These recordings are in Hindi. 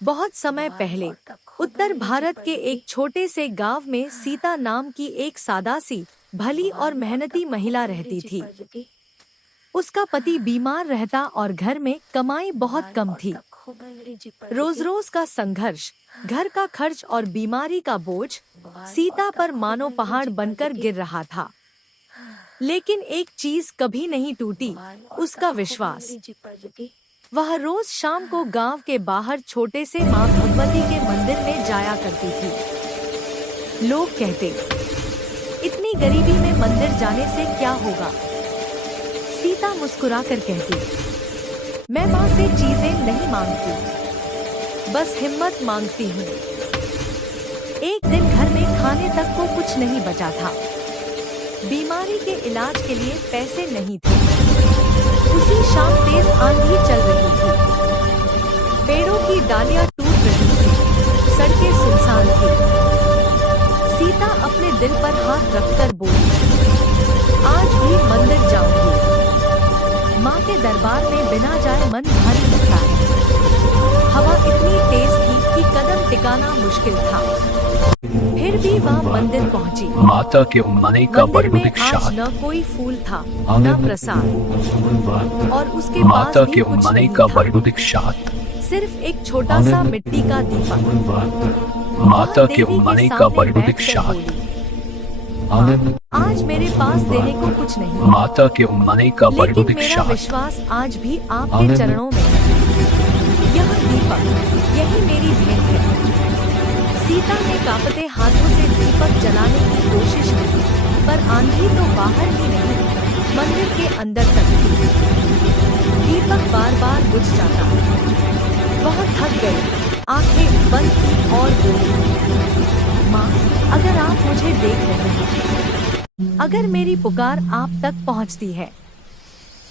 बहुत समय पहले उत्तर भारत के एक छोटे से गांव में सीता नाम की एक सादा सी भली और मेहनती महिला रहती थी। उसका पति बीमार रहता और घर में कमाई बहुत कम थी। रोज रोज का संघर्ष, घर का खर्च और बीमारी का बोझ सीता पर मानो पहाड़ बनकर गिर रहा था। लेकिन एक चीज कभी नहीं टूटी, उसका विश्वास। वह रोज शाम को गांव के बाहर छोटे से मां भगवती के मंदिर में जाया करती थी। लोग कहते, इतनी गरीबी में मंदिर जाने से क्या होगा? सीता मुस्कुराकर कहती, मैं मां से चीजें नहीं मांगती, बस हिम्मत मांगती हूँ। एक दिन घर में खाने तक को कुछ नहीं बचा था। बीमारी के इलाज के लिए पैसे नहीं थे। उसी शाम तेज आंधी चल रही थी। पेड़ों की डालियां टूट रही थी, सड़कें सुनसान थी। सीता अपने दिल पर हाथ रखकर बोली, आज भी मंदिर जाऊंगी। माँ के दरबार में बिना जाए मन भारी लगता है। हवा इतनी तेज थी कि कदम टिकाना मुश्किल था। फिर भी वह मंदिर पहुंची। माता के मने का मंदिर में दीक्षा, आज न कोई फूल था, न प्रसाद, और उसके पास माता भी के कुछ मने नहीं का था। दीक्षा, सिर्फ एक छोटा सा मिट्टी का दीपक। माता वह के देवी मने का सामने बैठकर दीक्षा, बोली, आज मेरे पास देने को कुछ नहीं, माता के मने का लेकिन मेरा दीक्षा, विश्वास आज भी आपके चरणों में है। यह दीपक, यही मेरी भेंट है। सीता ने कांपते हाथों से दीपक जलाने की कोशिश की, पर आंधी तो बाहर ही नहीं, मंदिर के अंदर तक थी। दीपक बार बार बुझ जाता। वह थक गई, आंखें बंद की और बोली, माँ, अगर आप मुझे देख रहे हैं, अगर मेरी पुकार आप तक पहुँचती है,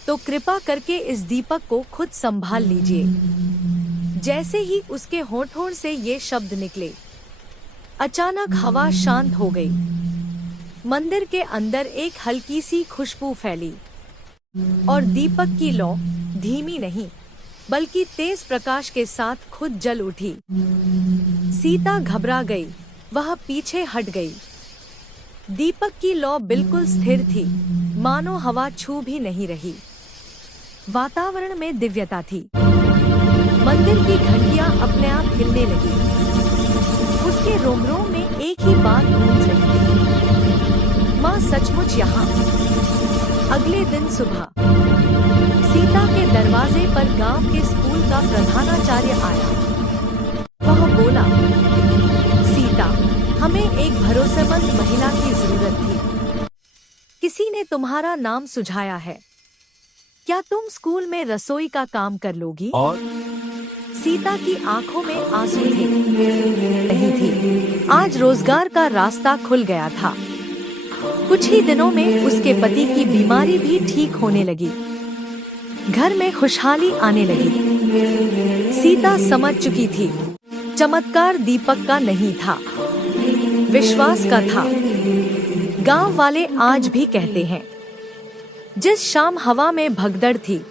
तो कृपा करके इस दीपक को खुद संभाल लीजिए। जैसे ही उसके होठों से ये शब्द निकले, अचानक हवा शांत हो गई। मंदिर के अंदर एक हल्की सी खुशबू फैली और दीपक की लौ धीमी नहीं, बल्कि तेज प्रकाश के साथ खुद जल उठी। सीता घबरा गई, वह पीछे हट गई। दीपक की लौ बिल्कुल स्थिर थी, मानो हवा छू भी नहीं रही। वातावरण में दिव्यता थी। मंदिर की घंटियां अपने आप हिलने लगी। उसके रोम-रोम में एक ही बात गूंज रही थी, माँ सचमुच यहाँ। अगले दिन सुबह सीता के दरवाजे पर गांव के स्कूल का प्रधानाचार्य आया। वह बोला, सीता, हमें एक भरोसेमंद महिला की जरूरत थी। किसी ने तुम्हारा नाम सुझाया है। क्या तुम स्कूल में रसोई का काम कर लोगी? और सीता की आंखों में आंसू थे। नहीं थी। आज रोजगार का रास्ता खुल गया था। कुछ ही दिनों में उसके पति की बीमारी भी ठीक होने लगी। घर में खुशहाली आने लगी। सीता समझ चुकी थी, चमत्कार दीपक का नहीं था, विश्वास का था। गांव वाले आज भी कहते हैं, जिस शाम हवा में भगदड़ थी,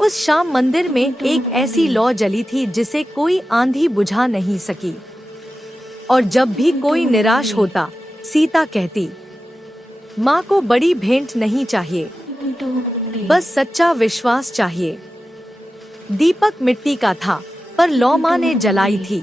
उस शाम मंदिर में एक ऐसी लौ जली थी जिसे कोई आंधी बुझा नहीं सकी। और जब भी कोई निराश होता, सीता कहती, माँ को बड़ी भेंट नहीं चाहिए, बस सच्चा विश्वास चाहिए। दीपक मिट्टी का था, पर लौ माँ ने जलाई थी।